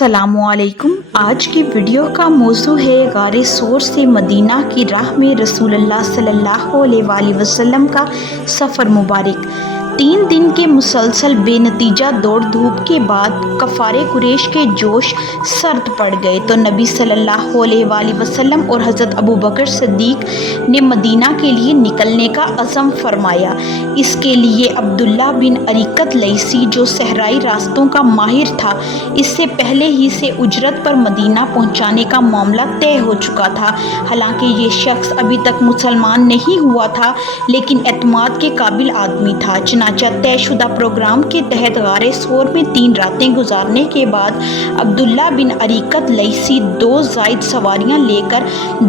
अस्सलाम वालेकुम। आज की वीडियो का मौजू है गारे सोर से मदीना की राह में रसूलुल्लाह सल्लल्लाहु अलैहि वसल्लम का सफ़र मुबारक। 3 दिन के मुसलसल बेनतीजा दौड़ धूप के बाद कफ़ारे कुरैश के जोश सर्द पड़ गए तो नबी सल्लल्लाहु अलैहि वसल्लम और हज़रत अबू बकर सिद्दीक़ ने मदीना के लिए निकलने का अज़म फरमाया। इसके लिए अब्दुल्ला बिन अरीकत लैसी जो सहराई रास्तों का माहिर था, इससे पहले ही से उजरत पर मदीना पहुंचाने का मामला तय हो चुका था। हालांकि ये शख्स अभी तक मुसलमान नहीं हुआ था, लेकिन एतमाद के काबिल आदमी था। चनाचा तयशुदा प्रोग्राम के तहत गारे सोर में 3 रातें गुजारने के बाद अब्दुल्ला बिन अरीकत लैसी 2 ज़ायद सवारियां लेकर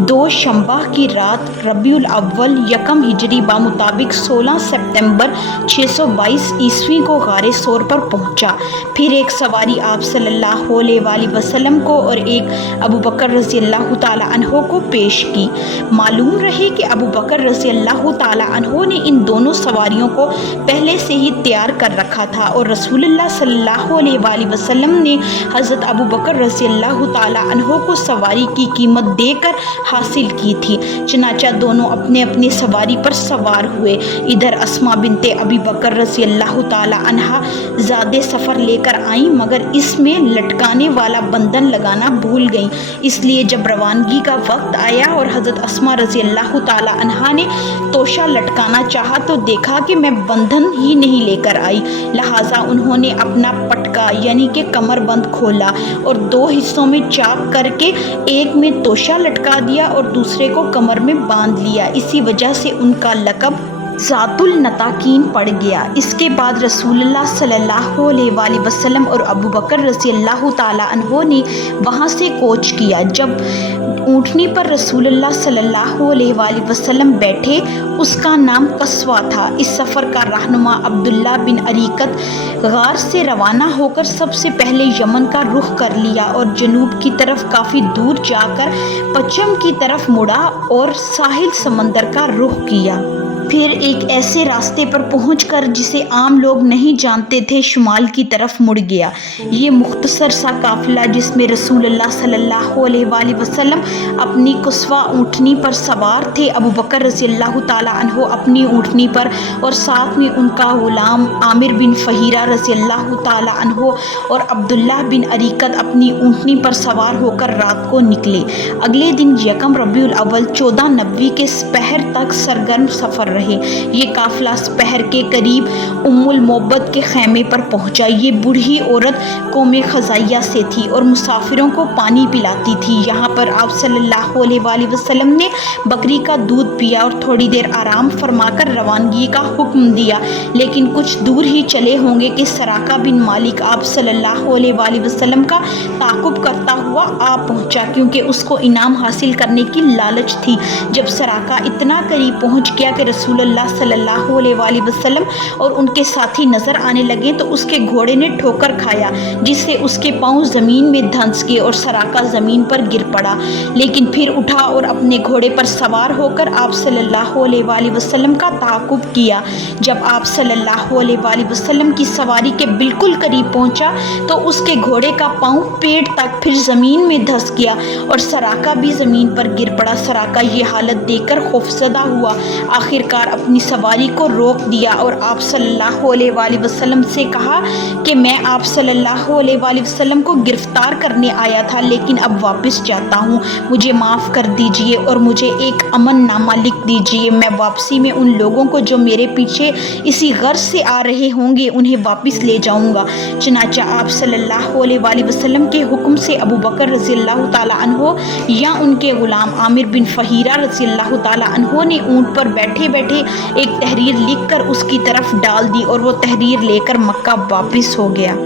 2 शंबा की रात रबीउल अव्वल यकम हिजरी बामुताबिक 16 सितंबर 622 ईस्वी को गारे सोर पर पहुंचा। फिर एक सवारी आप सल्लल्लाहु अलैहि वसल्लम को और एक अबू बकर रज़ियल्लाहु ताला अन्हो को पेश की। मालूम रहे कि अबू बकर रज़ियल्लाहु ताला अन्हो ने इन दोनों सवारियों को पहले से ही तैयार कर रखा था और रसूलुल्लाह सल्लल्लाहु अलैहि वसल्लम ने हज़रत अबू बकर रज़ियल्लाहु ताला अन्हो को सवारी की कीमत देकर हासिल की थी। चनाचा दोनों अपने अपने सवारी पर सवार हुए। इधर अस्मा बिनते अबी बकर रज़ियल्लाहु ताला अन्हा ज़्यादा सफ़र लेकर आई, मगर इसमें लटकाने वाला बंधन लगाना भूल गईं। इसलिए जब रवानगी का वक्त आया और हज़रत अस्मा रज़ियल्लाहु ताला अन्हा ने तोशा लटकाना चाहा तो देखा कि मैं बंधन ही नहीं लेकर आई। लिहाजा उन्होंने अपना पटका यानी कि कमरबंद खोला और 2 हिस्सों में चाक करके एक में तोशा लटका दिया और दूसरे को कमर में बांध लिया। इसी वजह से उनका लक़ब ज़ातुल नताकीन पड़ गया। इसके बाद रसूलुल्लाह सल्लल्लाहु अलैहि वसल्लम और अबू बकर रज़ियल्लाहु ताला अन्हो ने वहाँ से कूच किया। जब ऊँटनी पर रसूलुल्लाह सल्लल्लाहु अलैहि वसल्लम बैठे, उसका नाम कस्वा था। इस सफ़र का रहनुमा अब्दुल्ला बिन अरीकत गार से रवाना होकर सबसे पहले यमन का रुख कर लिया और जनूब की तरफ काफ़ी दूर जाकर पश्चिम की तरफ मुड़ा और साहिल समंदर का रुख किया। फिर एक ऐसे रास्ते पर पहुंचकर जिसे आम लोग नहीं जानते थे, शुमाल की तरफ मुड़ गया। ये मुख्तसर सा काफ़िला जिसमें रसूलुल्लाह सल्लल्लाहु अलैहि वसल्लम अपनी कुस्वा ऊँटनी पर सवार थे, अबू बकर रज़ियल्लाहु ताला अन्हो अपनी ऊँटनी पर और साथ में उनका गुलाम आमिर बिन फ़हीरा रज़ियल्लाहु ताला अन्हो और अब्दुल्ला बिन अरीकत अपनी ऊँटनी पर सवार होकर रात को निकले। अगले दिन यकम रबीउल अव्वल 14 नबी के पहर तक सरगर्म सफ़र रहे। ये काफिला पहर के करीब उम्मुल मोहब्बत के खैमे पर पहुंचा। ये बूढ़ी औरत कौमे खज़ाइया से थी और मुसाफिरों को पानी पिलाती थी। यहाँ पर आप सल्लल्लाहु अलैहि वसल्लम ने बकरी का दूध पिया और थोड़ी देर आराम फरमाकर रवानगी का हुक्म दिया। लेकिन कुछ दूर ही चले होंगे कि सराका बिन मालिक आप सल्लल्लाहु अलैहि वसल्लम का ताक़ुब करता हुआ आ पहुंचा, क्योंकि उसको इनाम हासिल करने की लालच थी। जब सराका इतना करीब पहुंच गया कि रसूलुल्लाह सल्लल्लाहु अलैहि वसल्लम और उनके साथी नजर आने लगे तो उसके घोड़े ने ठोकर खाया, जिससे उसके पांव जमीन में धंस गए और सराका जमीन पर गिर पड़ा। लेकिन फिर उठा और अपने घोड़े पर सवार होकर आप सल्लल्लाहु अलैहि वसल्लम का ताक़ुब किया। जब आप सल्लल्लाहु अलैहि वसल्लम की सवारी के बिल्कुल करीब पहुंचा तो उसके घोड़े का पांव पेट तक फिर जमीन में धंस गया और सराका भी जमीन पर गिर पड़ा। सराका ये हालत देखकर खौफज़दा हुआ, आखिरकार अपनी सवारी को रोक दिया और आप सल्लल्लाहु अलैहि वसल्लम से कहा कि मैं आप सल्लल्लाहु अलैहि वसल्लम को गिरफ्तार करने आया था, लेकिन अब वापस जाता हूँ। मुझे माफ़ कर दीजिए और मुझे एक अमन नामा लिख दीजिए। मैं वापसी में उन लोगों को जो मेरे पीछे इसी गर्ज से आ रहे होंगे उन्हें वापस ले जाऊँगा। चनाचा आप सल्लल्लाहु अलैहि वसल्लम के हुक्म से अबू बकर रज़ियल्लाहु ताला अन्हो या उनके गुलाम आमिर बिन फ़हीरा रज़ियल्लाहु ताला अन्हो ने ऊँट पर बैठे बैठे एक तहरीर लिखकर उसकी तरफ डाल दी और वो तहरीर लेकर मक्का वापस हो गया।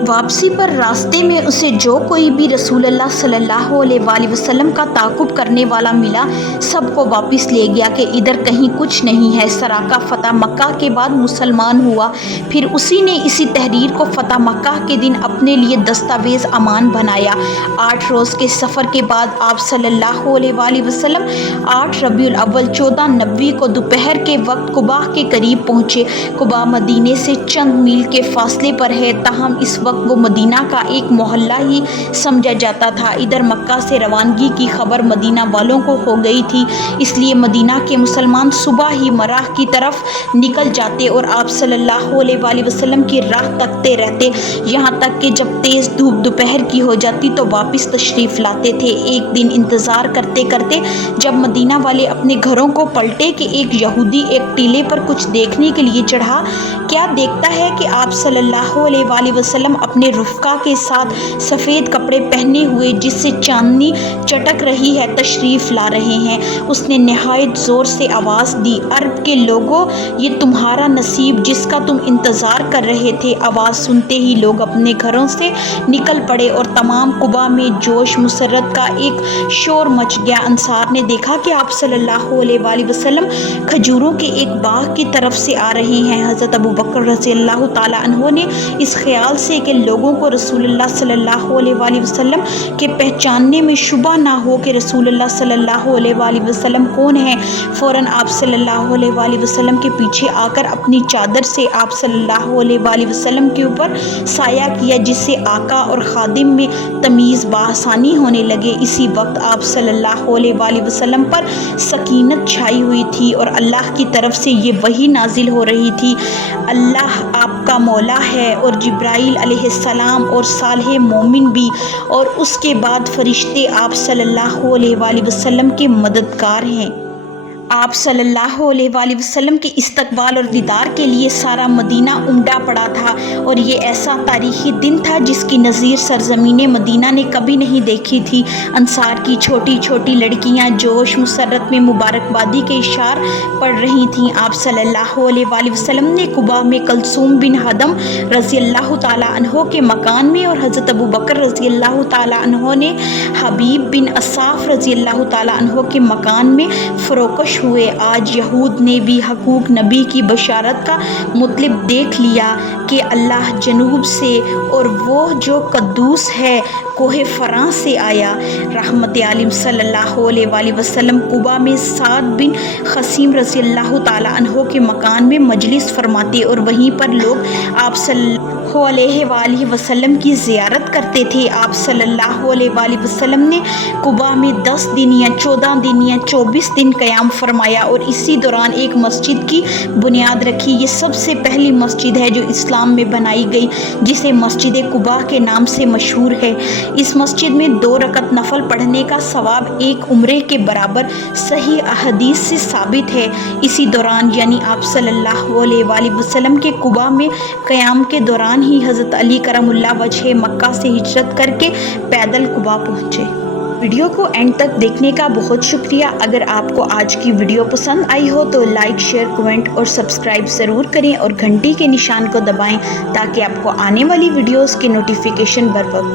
वापसी पर रास्ते में उसे जो कोई भी रसूलुल्लाह सल्लल्लाहु अलैहि वसल्लम का ताक़ुब करने वाला मिला, सबको वापस ले गया कि इधर कहीं कुछ नहीं है। सराका फ़तह मक्का के बाद मुसलमान हुआ। फिर उसी ने इसी तहरीर को फ़तह मक्का के दिन अपने लिए दस्तावेज़ अमान बनाया। 8 रोज़ के सफ़र के बाद आप सल्लल्लाहु अलैहि वसल्लम 8 रबीउल अव्वल 14 नबी को दोपहर के वक्त कुबा के करीब पहुँचे। कुबा मदीने से चंद मील के फासले पर है, ताहम इस वक्त वक्त वो मदीना का एक मोहल्ला ही समझा जाता था। इधर मक्का से रवानगी की खबर मदीना वालों को हो गई थी, इसलिए मदीना के मुसलमान सुबह ही मराह की तरफ निकल जाते और आप सल्लल्लाहु अलैहि वसल्लम की राह तकते रहते, यहाँ तक कि जब तेज़ धूप दोपहर की हो जाती तो वापस तशरीफ़ लाते थे। एक दिन इंतज़ार करते करते जब मदीना वाले अपने घरों को पलटे कि एक यहूदी एक टीले पर कुछ देखने के लिए चढ़ा, क्या देखता है कि आप सल्लल्लाहु अलैहि वसल्लम अपने रुफ़का के साथ सफ़ेद कपड़े पहने हुए जिससे चांदनी चटक रही है तशरीफ़ ला रहे हैं। उसने नहायत ज़ोर से आवाज़ दी, अरब के लोगों, ये तुम्हारा नसीब जिसका तुम इंतज़ार कर रहे थे। आवाज़ सुनते ही लोग अपने घरों से निकल पड़े और तमाम कुबा में जोश मुसर्रत का एक शोर मच गया। अंसार ने देखा कि आप सल्लल्लाहु अलैहि वसल्लम खजूरों के एक बाग की तरफ से आ रहे हैं। हज़रत अबू बकर रज़ियल्लाहु ताला अन्हो ने इस ख्याल से कि लोगों को रसूलुल्लाह सल्लल्लाहु अलैहि वसल्लम के पहचानने में शुबा ना हो कि रसूलुल्लाह सल्लल्लाहु अलैहि वसल्लम कौन है, फ़ौरन आप सल्लल्लाहु अलैहि वसल्लम के पीछे आकर अपनी चादर से आप सल्लल्लाहु अलैहि वसल्लम के ऊपर साया किया, जिससे आका और खादिम में तमीज़ बासानी होने लगे। इसी वक्त आप सल्लल्लाहु अलैहि वसल्लम पर सकीनत छाई हुई थी और अल्लाह की तरफ से ये वही नाजिल हो रही थी, अल्लाह आपका मौला है और जिब्राइल अलैहिस्सलाम और सालेह मोमिन भी, और उसके बाद फरिश्ते आप सल्लल्लाहु अलैहि वसल्लम के मददगार हैं। आप सल्लल्लाहु अलैहि वसल्लम के इस्तकबाल और दीदार के लिए सारा मदीना उमड़ा पड़ा था और ये ऐसा तारीख़ी दिन था जिसकी नज़ीर सरज़मीन मदीना ने कभी नहीं देखी थी। अंसार की छोटी छोटी लड़कियां जोश मुसर्रत में मुबारकबादी के इशार पढ़ रही थीं। आप सल्लल्लाहु अलैहि वसल्लम ने कुबा में कलसूम बिन हदम रज़ियल्लाहु ताला अन्हो के मकान में और हज़रत अबू बकर रज़ियल्लाहु ताला अन्हो ने हबीब बिन असाफ रज़ियल्लाहु ताला अन्हो के मकान में फ़रोकश हुए। आज यहूद ने भी हकूक नबी की बशारत का मतलब देख लिया कि अल्लाह जनूब से और वो जो कद्दूस है कोहे फरां से आया। रहमत आलिम सल्लल्लाहु अलैहि वसल्लम कुबा में साद बिन खसीम रज़ियल्लाहु ताला अन्हो के मकान में मजलिस फरमाते और वहीं पर लोग आप सल्लल्लाहु अलैहि वसल्लम की ज़ियारत करते थे। आप सल्लल्लाहु अलैहि वसल्लम ने कुबा में 10 दिन या 14 दिन या 24 दिन क़याम फरमाया और इसी दौरान एक मस्जिद की बुनियाद रखी। ये सबसे पहली मस्जिद है जो इस्लाम में बनाई गई, जिसे मस्जिद कुबा के नाम से मशहूर है। इस मस्जिद में 2 रकत नफल पढ़ने का सवाब एक उम्रे के बराबर सही हदीस से साबित है। इसी दौरान यानी आप सल्लल्लाहु अलैहि वसल्लम के कुबा में क़याम के दौरान ही हज़रत अली करमुल्लाह वजह मक्का से हिजरत करके पैदल कुबा पहुँचे। वीडियो को एंड तक देखने का बहुत शुक्रिया। अगर आपको आज की वीडियो पसंद आई हो तो लाइक, शेयर, कमेंट और सब्सक्राइब ज़रूर करें और घंटी के निशान को दबाएं ताकि आपको आने वाली वीडियोस के नोटिफिकेशन बर वक्त